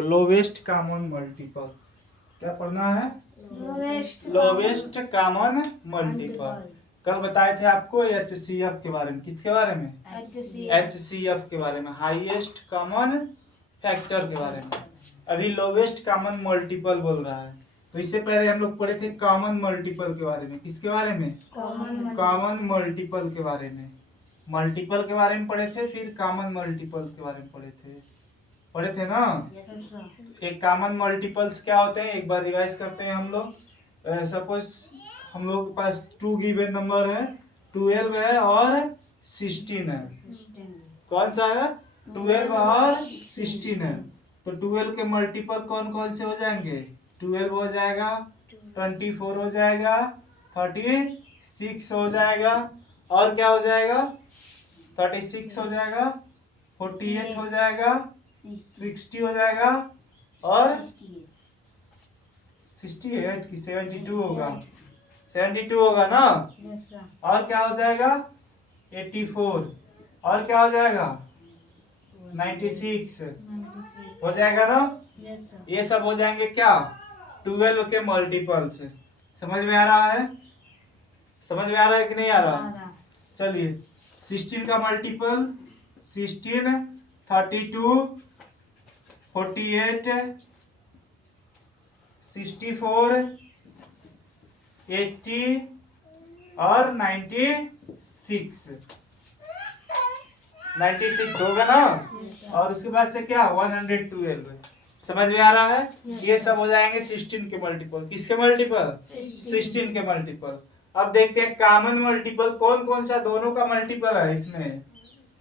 Lowest common multiple क्या पढ़ना है? Lowest common multiple. कल बताए थे आपको HCF के बारे में। किसके बारे में? HCF के बारे में, हाईएस्ट कॉमन फैक्टर के बारे में। अभी लोवेस्ट कॉमन मल्टीपल बोल रहा है। तो इससे पहले हम लोग पढ़े थे कॉमन मल्टीपल के बारे में। किसके बारे में? कॉमन मल्टीपल के बारे में। मल्टीपल के बारे में पढ़े थे, फिर कॉमन मल्टीपल के बारे में पढ़े थे ना। एक कॉमन मल्टीपल्स क्या होते हैं एक बार रिवाइज करते हैं हम लोग। सपोज हम लोग के पास 2 गिवन नंबर है, 12 है और 16 है। कौन सा है? 12 और 16 है। तो 12 के मल्टीपल कौन कौन से हो जाएंगे? 12 हो जाएगा, 24 हो जाएगा, 36 हो जाएगा, और क्या हो जाएगा? 36 हो जाएगा, 48 हो जाएगा, 60 हो जाएगा, और 68 की 72 होगा। 72 होगा ना। और क्या हो जाएगा? 84। और क्या हो जाएगा? 96 हो जाएगा ना। ये सब हो जाएंगे क्या? 12 के मल्टीपल से। समझ में आ रहा है? समझ में आ रहा है कि नहीं आ रहा? चलिए 16 का मल्टीपल 16, 32, 48, 64, 80 और 96 होगा ना। और उसके बाद से क्या? 112। समझ में आ रहा है? ये सब हो जाएंगे 16 के मल्टीपल। किसके मल्टीपल? 16 के मल्टीपल। अब देखते हैं कॉमन मल्टीपल कौन कौन सा दोनों का मल्टीपल है। इसमें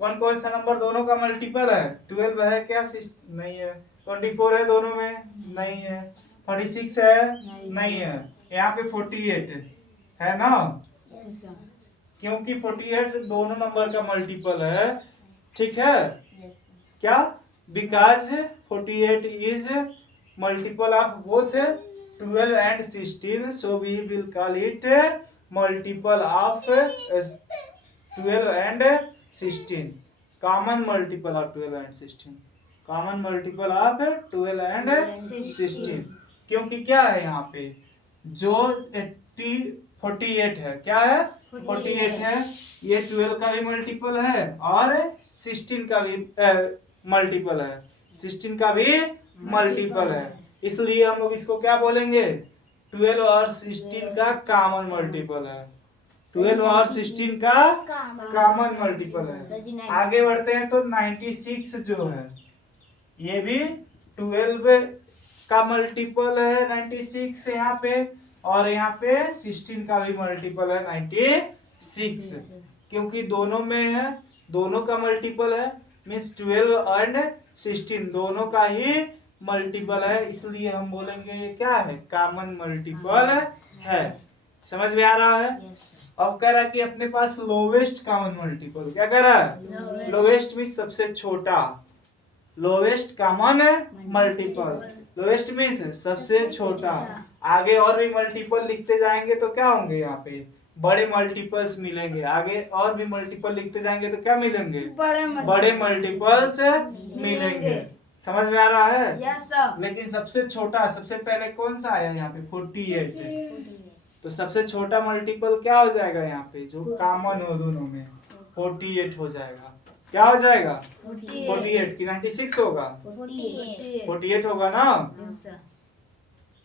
कौन कौन सा नंबर दोनों का मल्टीपल है? 12 है क्या? नहीं है। 24 है दोनों में? नहीं है। 36 है? नहीं है। यहाँ पे 48 है ना। क्योंकि 48 दोनों नंबर का मल्टीपल है। ठीक है क्या? Because 48 is multiple of both 12 and 16, so we will call it multiple of 12 and 16. Common multiple of 12 and 16. Common multiple of 12 and 16. क्योंकि क्या है यहाँ पे? जो 48 है, क्या है? 48 है। ये 12 का भी मल्टीपल है और 16 का भी मल्टीपल है। 16 का भी मल्टीपल है। इसलिए हम लोग इसको क्या बोलेंगे? 12 और 16 का कॉमन मल्टीपल है। 12 और 16 का कॉमन मल्टीपल है। आगे बढ़ते हैं तो 96 जो है ये भी 12 का मल्टीपल है 96 यहाँ पे, और यहाँ पे 16 का भी मल्टीपल है 96। क्योंकि दोनों में है, दोनों का मल्टीपल है, मीन्स 12 एंड 16 दोनों का ही मल्टीपल है। इसलिए हम बोलेंगे ये क्या है? कॉमन मल्टीपल है। समझ में आ रहा है? अब कह रहा है कि अपने पास लोवेस्ट कॉमन मल्टीपल। क्या कह रहा है? लोवेस्ट मीन्स सबसे छोटा। Lowest common multiple. Lowest means सबसे छोटा। आगे और भी मल्टीपल लिखते जाएंगे तो क्या होंगे? यहाँ पे बड़े मल्टीपल्स मिलेंगे। आगे और भी मल्टीपल लिखते जाएंगे तो क्या मिलेंगे? बड़े मल्टीपल्स मिलेंगे। समझ में आ रहा है? Yes sir. लेकिन सबसे छोटा सबसे पहले कौन सा आया यहाँ पे? 48। तो सबसे छोटा मल्टीपल क्या हो जाएगा यहाँ पे जो कॉमन हो दोनों में? 48 हो जाएगा। क्या हो जाएगा? 48 की 96 होगा? 48 होगा ना।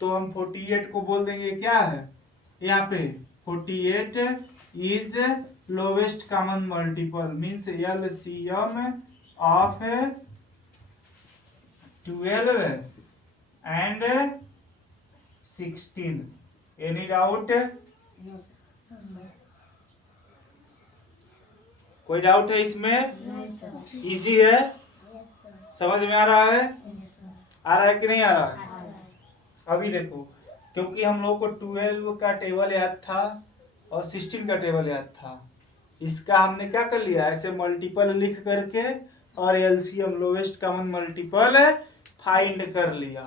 तो हम 48 को बोल देंगे क्या है यहाँ पे? 48 is lowest common multiple, means LCM of 12 and 16. Any doubt? कोई डाउट है इसमें? इजी है? समझ में आ रहा है? आ रहा है कि नहीं आ रहा है? अभी देखो, क्योंकि हम लोग को 12 का टेबल याद था और 16 का टेबल याद था, इसका हमने क्या कर लिया? ऐसे मल्टीपल लिख करके और LCM lowest common multiple find कर लिया।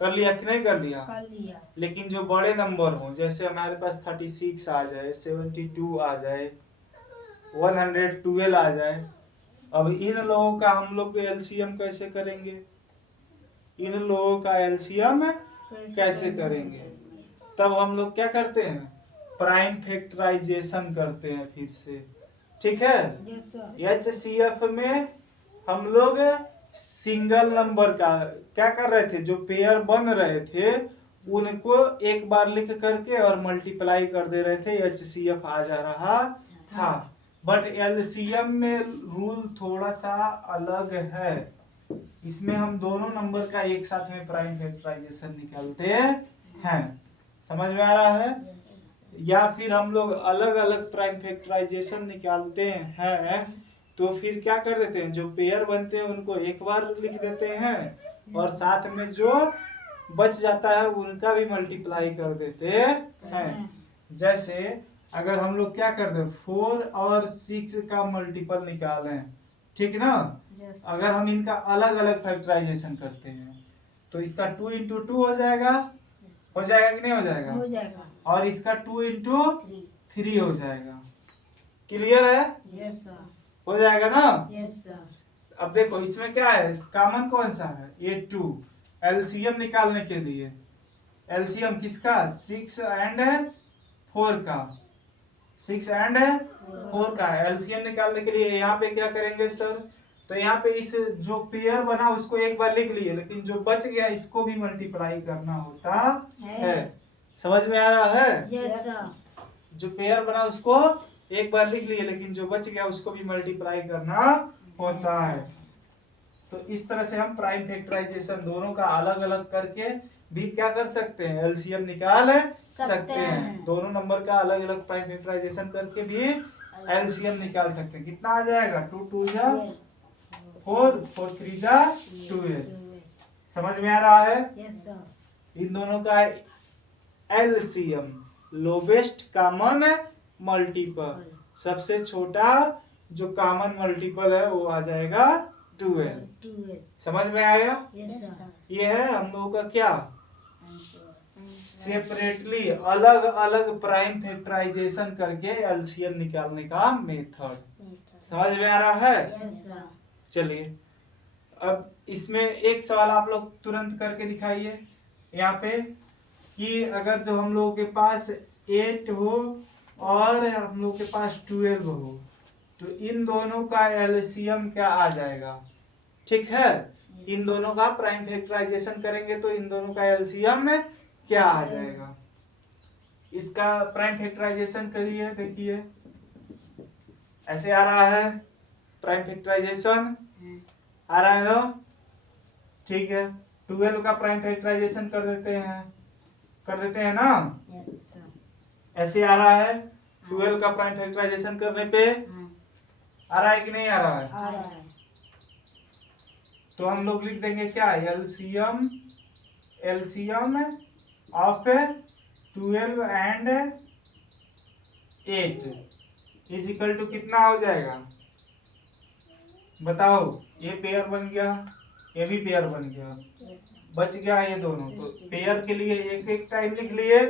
कर लिया कि नहीं कर लिया? कर लिया। लेकिन जो बड़े नंबर हो, जैसे हमारे पास 36 आ जाए, 72 आ जाए, 112 आ जाए, अब इन लोगों का हम लोग LCM कैसे करेंगे? इन लोगों का एलसीएम कैसे करेंगे। तब हम लोग क्या करते हैं, प्राइम फैक्टराइजेशन करते हैं फिर से, ठीक है। HCF में हम लोग सिंगल नंबर का क्या कर रहे थे, जो पेयर बन रहे थे उनको एक बार लिख करके और मल्टीप्लाई कर दे रहे थे, HCF आ जा रहा था। बट एलसीएम में रूल थोड़ा सा अलग है, इसमें हम दोनों नंबर का एक साथ में प्राइम फैक्टराइजेशन निकालते हैं। समझ में आ रहा है। या फिर हम लोग अलग अलग प्राइम फैक्टराइजेशन निकालते हैं तो फिर क्या कर देते हैं, जो पेयर बनते हैं उनको एक बार लिख देते हैं और साथ में जो बच जाता है उनका भी मल्टीप्लाई कर देते हैं। जैसे अगर हम लोग क्या कर दे 4 और 6 का मल्टीपल निकालें, ठीक ना। अगर हम इनका अलग अलग फैक्टराइजेशन करते हैं तो इसका 2 इंटू 2 हो जाएगा, हो जाएगा कि नहीं हो जाएगा, हो जाएगा। और इसका 2 इंटू 3 हो जाएगा। क्लियर है। Yes sir. हो जाएगा ना। Yes sir. अब देखो इसमें क्या है, कॉमन कौन सा है, ये 2। एलसीएम निकालने के लिए एलसीएम किसका, 6 एंड 4 का, 6 एंड 4 का एलसीएम निकालने के लिए यहाँ पे क्या करेंगे सर, तो यहाँ पे इस जो पेयर बना उसको एक बार लिख लिए, लेकिन जो बच गया इसको भी मल्टीप्लाई करना होता है। समझ में आ रहा है। Yes sir. जो पेयर बना उसको एक बार लिख लिए, लेकिन जो बच गया उसको भी मल्टीप्लाई करना होता है। तो इस तरह से हम प्राइम फैक्टराइजेशन दोनों का अलग अलग करके भी क्या कर सकते हैं, एलसीएम निकाल सकते हैं। दोनों नंबर का अलग अलग प्राइम फैक्टराइजेशन करके भी एलसीएम निकाल सकते हैं। कितना आ जाएगा, 2 2 जा 4, 4 3 जा 12। समझ में आ रहा है। Yes sir. इन दोनों का एलसीएम लोवेस्ट कॉमन मल्टीपल, सबसे छोटा जो कॉमन मल्टीपल है वो आ जाएगा 12। समझ में आया। Yes sir. ये है हम लोगों का क्या, सेपरेटली अलग अलग प्राइम फैक्टराइजेशन करके एलसीएम निकालने का मेथड। समझ में आ रहा है। Yes sir. चलिए अब इसमें एक सवाल आप लोग तुरंत करके दिखाइए यहाँ पे, कि अगर जो हम लोगों के पास 8 हो और हम लोग के पास 12 हो तो इन दोनों का एलसीएम क्या आ जाएगा। ठीक है, इन दोनों का प्राइम फैक्टराइजेशन करेंगे तो इन दोनों का एलसीएम में क्या आ जाएगा। इसका प्राइम फैक्टराइजेशन करिए, देखिए ऐसे आ रहा है, प्राइम फैक्टराइजेशन आ रहा है ना। ठीक है, 12 का प्राइम फैक्टराइजेशन कर देते हैं ना। ऐसे आ रहा है, 12 का प्राइम फैक्टराइजेशन करने पे आ रहा है कि नहीं आ रहा है। आ रहा है। तो हम लोग लिख देंगे क्या, LCM of 12 and 8 is equal to कितना हो जाएगा बताओ। ये पेयर बन गया, ये भी पेयर बन गया, बच गया ये दोनों। तो पेयर के लिए एक एक टाइम लिख लिए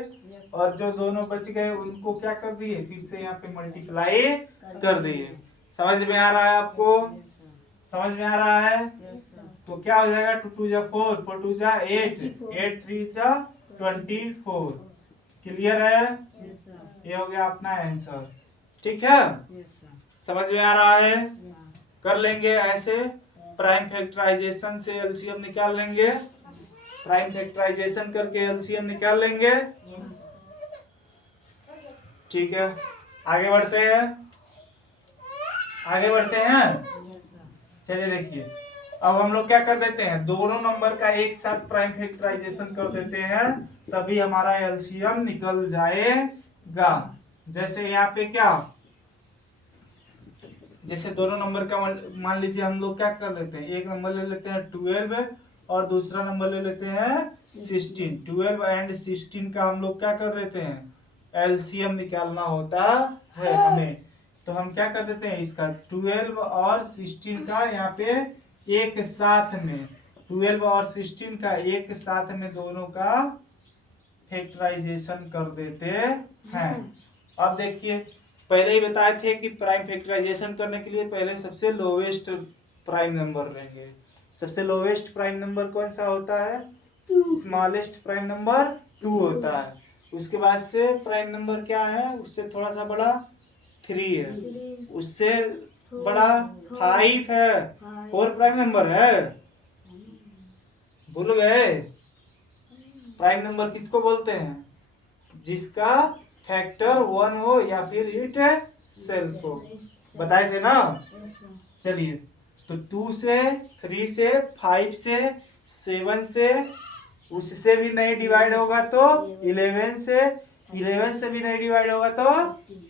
और जो दोनों बच गए उनको क्या कर दिए, फिर से यहाँ पे मल्टीप्लाई कर दिए। समझ में आ रहा है आपको, समझ में आ रहा है। तो क्या हो जाएगा, 2 2 जा 4, 4 2 जा 8, 8 3 जा 24। क्लियर है। ये हो गया अपना आंसर। ठीक है, समझ में आ रहा है। कर लेंगे ऐसे, प्राइम फैक्टराइजेशन से एलसीएम निकाल लेंगे, प्राइम फैक्टराइजेशन करके एलसीएम निकाल लेंगे। ठीक है, आगे बढ़ते हैं, आगे बढ़ते हैं। चलिए देखिए, अब हम लोग क्या कर देते हैं, दोनों नंबर का एक साथ प्राइम फैक्टराइजेशन कर देते हैं, तभी हमारा एलसीएम निकल जाएगा। जैसे यहाँ पे क्या, जैसे दोनों नंबर का मान लीजिए हम लोग क्या कर लेते हैं, एक नंबर ले लेते हैं 12 और दूसरा नंबर ले लेते हैं 16। 12 एंड 16 का हम लोग क्या कर देते हैं, एलसीएम निकालना होता है हमें। तो हम क्या कर देते हैं, इसका 12 और 16 का यहाँ पे एक साथ में, 12 और 16 का एक साथ में दोनों का फैक्टराइजेशन कर देते हैं। अब देखिए, पहले ही बताए थे कि प्राइम फैक्टराइजेशन करने के लिए पहले सबसे लोवेस्ट प्राइम नंबर लेंगे, सबसे लोवेस्ट प्राइम नंबर कौन सा होता है? स्मॉलेस्ट प्राइम नंबर 2 होता है। उसके बाद से प्राइम नंबर क्या है? उससे थोड़ा सा बड़ा 3 है, उससे बड़ा 5 है, 4 प्राइम नंबर है। भूल गए? प्राइम नंबर किसको बोलते हैं? जिसका फैक्टर 1 हो या फिर इट सेल्फ हो। बताए थे ना? चलिए, तो 2 से, 3 से, 5 से, 7 से, उससे भी नहीं डिवाइड होगा तो 11 से, 11 से भी नहीं डिवाइड होगा तो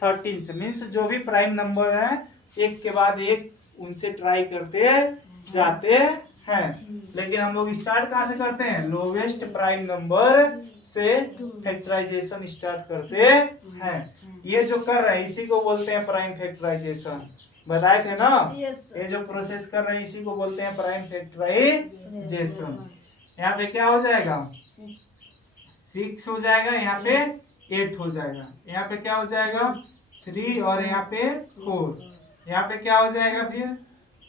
13 से। मीन्स जो भी प्राइम नंबर है एक के बाद एक उनसे ट्राई करते जाते हैं। लेकिन हम लोग स्टार्ट कहाँ से करते हैं? लोवेस्ट प्राइम नंबर से फैक्टराइजेशन स्टार्ट करते हैं। ये जो कर रहे हैं इसी को बोलते हैं प्राइम फैक्टराइजेशन। बताए थे ना? ये जो प्रोसेस कर रहे हैं इसी को बोलते हैं प्राइम फैक्टराइजेशन। यहाँ पे क्या हो जाएगा? 6 हो जाएगा, यहाँ पे 8 हो जाएगा, यहाँ पे क्या हो जाएगा? 3 और यहाँ पे 4, यहाँ पे क्या हो जाएगा? फिर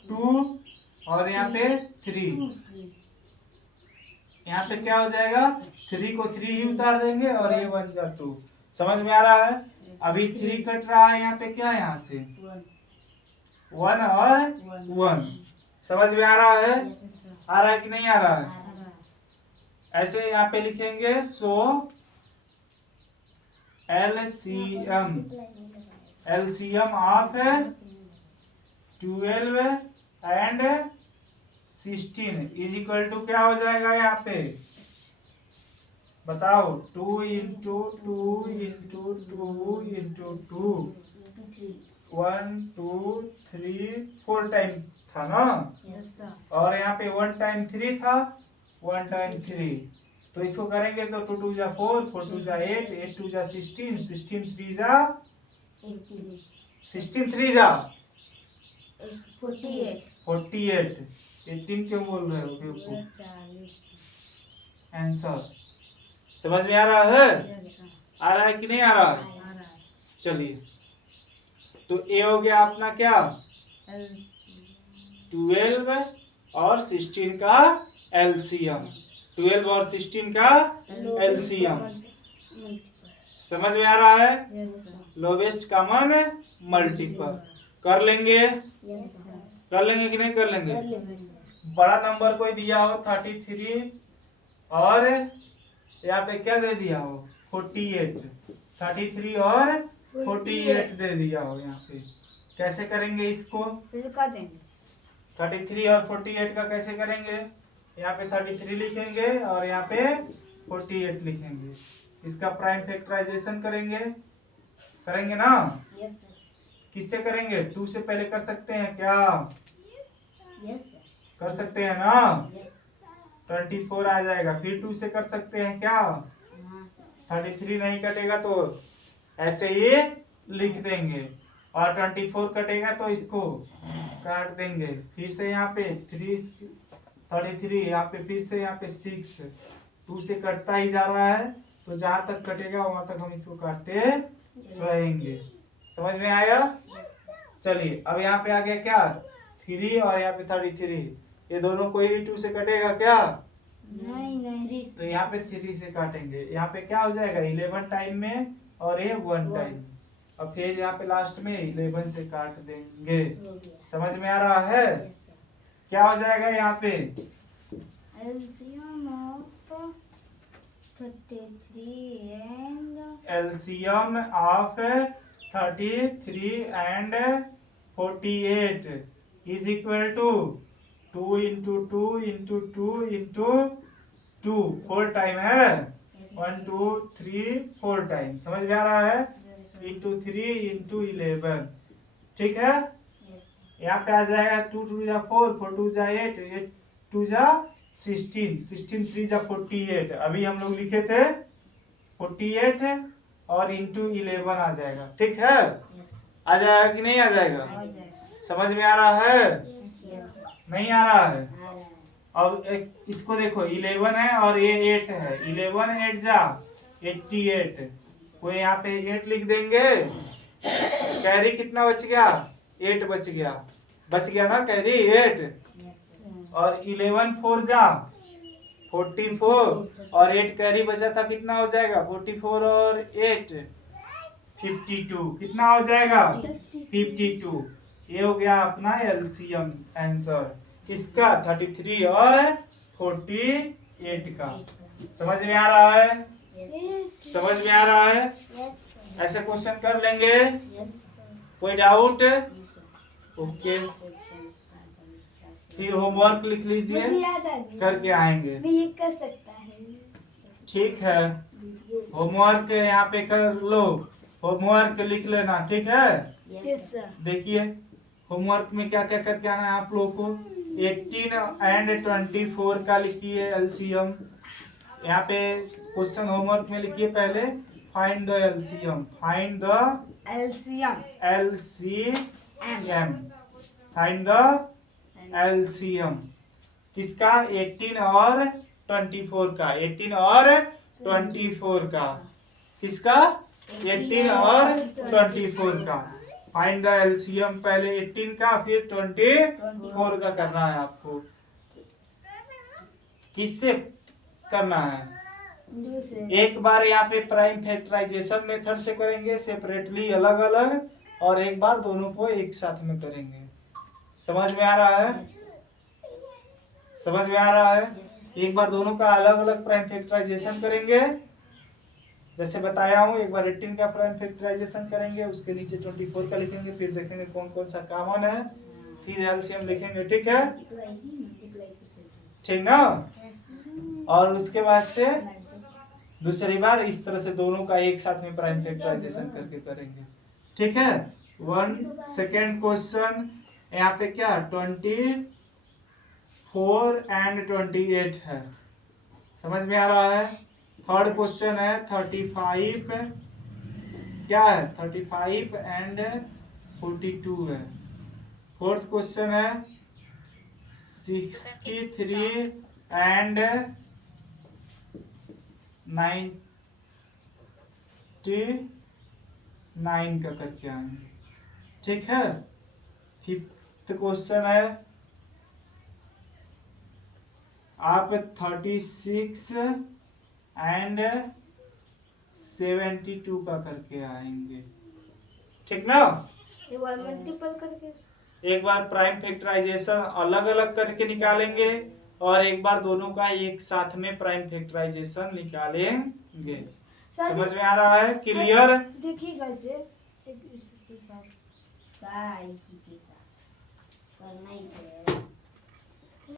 2 और यहाँ पे 3, यहाँ पे क्या हो जाएगा? 3 को 3 ही उतार देंगे और ये 1 जा 2। समझ में आ रहा है? अभी 3 कट रहा है, यहाँ पे क्या है? यहाँ से 1 और 1। समझ में आ रहा है? आ रहा है कि नहीं आ रहा है? ऐसे यहाँ पे लिखेंगे so LCM of 12 and 16 is equal to क्या हो जाएगा? यहाँ पे बताओ, 2 इंटू 2 इंटू 2 इंटू 2, 1 2 3 4 टाइम था ना? और यहाँ पे 1 टाइम 3 था, 1 टाइम 3, तो इसको करेंगे तो 2 2 जा 4, 4 2 जा 8, 8 2 जा 16, 16 3 जा 16 3 जा 48। 18 क्यों बोल रहे हो? आंसर समझ में आ रहा है? आ रहा है कि नहीं आ रहा है? चलिए, तो ये हो गया अपना क्या? 12 और 16 का एलसीएम। 12 और 16 का एलसीएम। समझ में आ रहा है? लोवेस्ट कॉमन मल्टीपल कर लेंगे। कर लेंगे कि नहीं कर लेंगे? बड़ा नंबर कोई दिया हो 33 और यहाँ पे क्या दे दिया हो? 48। 33 और 48 दे दिया हो। यहाँ पे कैसे करेंगे इसको? 33 और 48 का कैसे करेंगे? यहाँ पे 33 लिखेंगे और यहाँ पे 48 लिखेंगे। इसका प्राइम फैक्टराइजेशन करेंगे। करेंगे ना? किससे करेंगे? 2 से पहले कर सकते हैं क्या? कर सकते हैं ना? 24 आ जाएगा। फिर 2 से कर सकते हैं क्या? 33 नहीं कटेगा तो ऐसे ही लिख देंगे, और 24 कटेगा तो इसको काट देंगे। फिर से यहाँ पे 33, यहाँ पे फिर से यहाँ पे 6, 2 से कटता ही जा रहा है, तो जहां तक कटेगा वहां तक हम इसको काटते रहेंगे। समझ में आया? चलिए, अब यहाँ पे आ गया क्या? 3 और यहाँ पे 33, ये दोनों कोई भी 2 से कटेगा क्या? नहीं। तो यहाँ पे 3 से काटेंगे। यहाँ पे क्या हो जाएगा? 11 टाइम में और ये 1 टाइम। और फिर यहाँ पे लास्ट में 11 से काट देंगे। समझ में आ रहा है? क्या हो जाएगा यहाँ पे? LCM of 33 and 48 is equal to 2 into 2 into 2 into 2, 4 time है। 1 2 3 4 टाइम। समझ में आ रहा है? Into 3 into 11। ठीक है? यहाँ पे आ जाएगा 2 2 जा 4, 4 2 जा 8, 8 2 जा 16, 16 3 जा 48। अभी हम लोग लिखे थे 48 और इंटू 11 आ जाएगा। ठीक है? आ जाएगा कि नहीं आ जाएगा? समझ में आ रहा है? नहीं आ रहा है? अब इसको देखो, 11 है और ये 8 है। 11 8 जा 88, कोई यहाँ पे 8 लिख देंगे। कैरी कितना बच गया? 8 बच गया। बच गया ना कैरी? 8। और 11 4 जा 44 और 8 कैरी बचा था, कितना हो जाएगा 44 और 8 52, कितना हो जाएगा 52। ये हो गया अपना एलसीएम आंसर इसका 33 और 48 का। समझ में आ रहा है? यस समझ में आ रहा है? यस ऐसे क्वेश्चन कर लेंगे, यस कोई डाउट? ओके, फिर होमवर्क लिख लीजिए, मुझे याद आ गया करके आएंगे। मैं ये कर सकता है ठीक है, होमवर्क यहाँ पे कर लो, होमवर्क लिख लेना, ठीक है? यस सर देखिए होमवर्क में क्या क्या करके आना है आप लोगों को। 18 एंड 24 का लिखिए एलसीएम। यहाँ पे क्वेश्चन होमवर्क में लिखिए पहले, find the LCM, find the LCM LCM, find the LCM किसका 18 और 24 का, 18 और 24 का, किसका 18 और 24 का। फाइंड द एलसीएम पहले 18 का फिर 24 का करना है आपको। किससे करना है? दूसरे एक बार यहाँ पे प्राइम फैक्टराइजेशन मेथड से करेंगे सेपरेटली अलग अलग, और एक बार दोनों को एक साथ में करेंगे। समझ में आ रहा है? समझ में आ रहा है? एक बार दोनों का अलग अलग प्राइम फैक्टराइजेशन करेंगे, जैसे बताया हूँ। एक बार 18 का प्राइम फैक्टराइजेशन करेंगे, उसके नीचे 24 का लिखेंगे, फिर देखेंगे कौन कौन सा कॉमन है, फिर एलसीएम लिखेंगे। ठीक है? ठीक ना? और उसके बाद से दूसरी बार इस तरह से दोनों का एक साथ में प्राइम फैक्टराइजेशन करके करेंगे। ठीक है? वन सेकेंड क्वेश्चन यहाँ पे क्या 24 एंड 28 है। समझ में आ रहा है? थर्ड क्वेश्चन है 35, क्या है 35 एंड 42 है। फोर्थ क्वेश्चन है 63 एंड 99 का करके आएंगे। ठीक है? फिफ्थ क्वेश्चन है आप 36 एंड 72 का करके आएंगे। ठीक ना? एक बार मल्टीपल करके एक बार प्राइम फैक्टराइजेशन अलग अलग करके निकालेंगे, और एक बार दोनों का एक साथ में प्राइम फैक्टराइजेशन निकालेंगे। समझ में आ रहा है? क्लियर? देखिए कैसे इसके साथ इसी के साथ करना ही पड़ेगा।